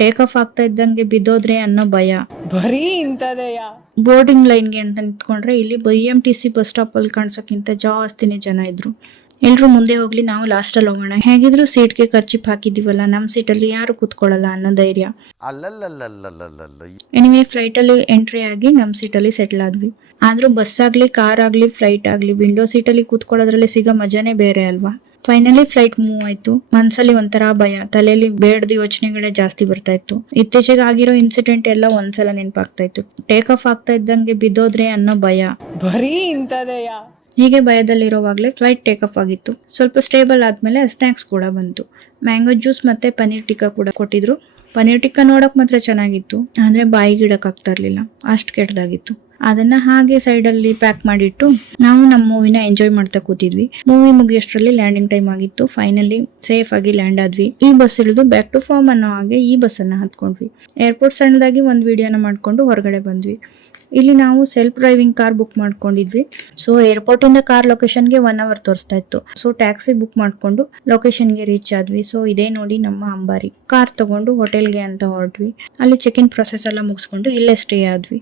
Take off ಆಗ್ತಾ ಇದ್ದಂಗೆ ಬಿದ್ದೋದ್ರೆ ಅನ್ನೋ ಭಯ. ಬರೀ ಇಂಥದೆಯಾ? ಬೋರ್ಡಿಂಗ್ ಲೈನ್ಗೆ ಅಂತ ನಿಂತ್ಕೊಂಡ್ರೆ ಇಲ್ಲಿ BMTC ಬಸ್ ಸ್ಟಾಪ್ ಅಲ್ಲಿ ಕಾಣಿಸೋಕ್ಕಿಂತ ಜಾಸ್ತಿನೇ ಜನ ಇದ್ರು. ಎಲ್ರು ಮುಂದೆ ಹೋಗ್ಲಿ, ನಾವು ಲಾಸ್ಟ್ ಅಲ್ಲಿ ಹೋಗೋಣ, ಹೇಗಿದ್ರು ಸೀಟ್ಗೆ ಖರ್ಚಿಪ್ ಹಾಕಿದೀವಲ್ಲ, ನಮ್ ಸೀಟಲ್ಲಿ ಯಾರು ಕೂತ್ಕೊಳ್ಳಲ್ಲ ಅನ್ನೋ ಧೈರ್ಯ. ಎನಿವೆ ಫ್ಲೈಟ್ ಅಲ್ಲಿ ಎಂಟ್ರಿ ಆಗಿ ನಮ್ ಸೀಟಲ್ಲಿ ಸೆಟ್ಲ್ ಆದ್ವಿ. ಆದ್ರೂ ಬಸ್ ಆಗ್ಲಿ, ಕಾರ್ ಆಗ್ಲಿ, ಫ್ಲೈಟ್ ಆಗ್ಲಿ, ವಿಂಡೋ ಸೀಟಲ್ಲಿ ಕೂತ್ಕೊಳ್ಳೋದ್ರಲ್ಲಿ ಸಿಗೋ ಮಜಾನೇ ಬೇರೆ ಅಲ್ವಾ. ಫೈನಲಿ ಫ್ಲೈಟ್ ಮೂವ್ ಆಯ್ತು. ಮನ್ಸಲ್ಲಿ ಒಂಥರ ಭಯ, ತಲೆಯಲ್ಲಿ ಬೇಡದ ಯೋಚನೆಗಳೇ ಜಾಸ್ತಿ ಬರ್ತಾ ಇತ್ತು. ಇತ್ತೀಚೆಗೆ ಆಗಿರೋ ಇನ್ಸಿಡೆಂಟ್ ಎಲ್ಲ ಒಂದ್ಸಲ ನೆನಪಾಗ್ತಾ ಇತ್ತು. ಟೇಕ್ ಆಫ್ ಆಗ್ತಾ ಇದ್ದಂಗೆ ಬಿದ್ದೋದ್ರೆ ಅನ್ನೋ ಭಯ. ಬರೀ ಇಂಥದೆಯಾ? ಹೀಗೆ ಭಯದಲ್ಲಿರುವಾಗಲೇ ಫ್ಲೈಟ್ ಟೇಕ್ ಆಫ್ ಆಗಿತ್ತು. ಸ್ವಲ್ಪ ಸ್ಟೇಬಲ್ ಆದ್ಮೇಲೆ ಸ್ನ್ಯಾಕ್ಸ್ ಕೂಡ ಬಂತು. ಮ್ಯಾಂಗೋ ಜ್ಯೂಸ್ ಮತ್ತೆ ಪನೀರ್ ಟಿಕ್ಕಾ ಕೂಡ ಕೊಟ್ಟಿದ್ರು. ಪನೀರ್ ಟಿಕ್ಕಾ ನೋಡಕ್ ಮಾತ್ರ ಚೆನ್ನಾಗಿತ್ತು, ಆದ್ರೆ ಬಾಯಿಗೆ ಇಡಕ್ ಆಗ್ತಾ ಇರ್ಲಿಲ್ಲ, ಅಷ್ಟ್ ಕೆಟ್ಟದಾಗಿತ್ತು. ಅದನ್ನ ಹಾಗೆ ಸೈಡ್ ಅಲ್ಲಿ ಪ್ಯಾಕ್ ಮಾಡಿಟ್ಟು ನಾವು ನಮ್ಮ ಮೂವಿನ ಎಂಜಾಯ್ ಮಾಡ್ತಾ ಕೂತಿದ್ವಿ. ಮೂವಿ ಮುಗಿಯೋಷ್ಟ್ರಲ್ಲಿ ಲ್ಯಾಂಡಿಂಗ್ ಟೈಮ್ ಆಗಿತ್ತು. ಫೈನಲಿ ಸೇಫ್ ಆಗಿ ಲ್ಯಾಂಡ್ ಆದ್ವಿ. ಈ ಬಸ್ ಇಳಿದು ಬ್ಯಾಕ್ ಟು ಫಾರ್ಮ್ ಅನ್ನೋ ಹಾಗೆ ಈ ಬಸ್ ಅನ್ನ ಹತ್ಕೊಂಡ್ವಿ. ಏರ್ಪೋರ್ಟ್ ಸಣ್ಣದಾಗಿ ಒಂದ್ ವಿಡಿಯೋನ ಮಾಡ್ಕೊಂಡು ಹೊರಗಡೆ ಬಂದ್ವಿ. ಇಲ್ಲಿ ನಾವು ಸೆಲ್ಫ್ ಡ್ರೈವಿಂಗ್ ಕಾರ್ ಬುಕ್ ಮಾಡ್ಕೊಂಡಿದ್ವಿ. ಸೊ ಏರ್ಪೋರ್ಟ್ ಇಂದ ಕಾರ್ ಲೊಕೇಶನ್ಗೆ 1 ಅವರ್ ತೋರಿಸ್ತಾ ಇತ್ತು. ಸೊ ಟ್ಯಾಕ್ಸಿ ಬುಕ್ ಮಾಡ್ಕೊಂಡು ಲೊಕೇಶನ್ಗೆ ರೀಚ್ ಆದ್ವಿ. ಸೊ ಇದೇ ನೋಡಿ ನಮ್ಮ ಅಂಬಾರಿ. ಕಾರ್ ತಗೊಂಡು ಹೋಟೆಲ್ಗೆ ಅಂತ ಹೊರಟ್ವಿ. ಅಲ್ಲಿ ಚೆಕ್ ಇನ್ ಪ್ರೊಸೆಸ್ ಎಲ್ಲ ಮುಗಿಸ್ಕೊಂಡು ಇಲ್ಲೇ ಸ್ಟೇ ಆದ್ವಿ.